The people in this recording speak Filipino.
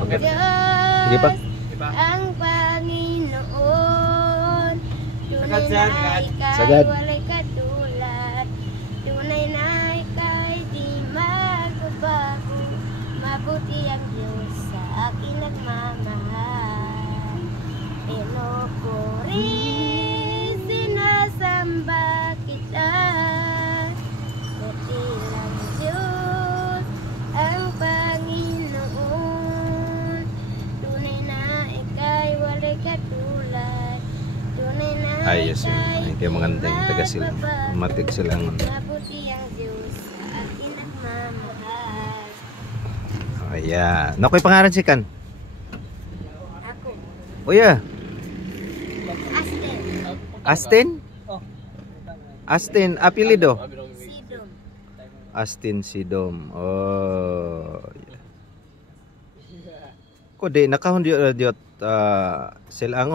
Okay. Sige pa. Ang Panginoon, tunay na ika'y Sagad. walay katulad, tunay na ika'y di magbabago, mabuti ang Diyos sa akin nagmamahal. Pinupuri, sinasamba kita, dakilang Diyos ang Panginoon, tunay na ika'y walay katulad, tunay na Ayos yun. Ay, kaya maganda yung taga sila. Matig silang. mabuti ang Diyos sa akin nagmamahal. Ayan. Nakoy pangalan si Kan? Ako, O yeah. Astin, Astin? Astin, apelido? Sidom, Astin Sidom. Oh. Ko di nakahon diot silang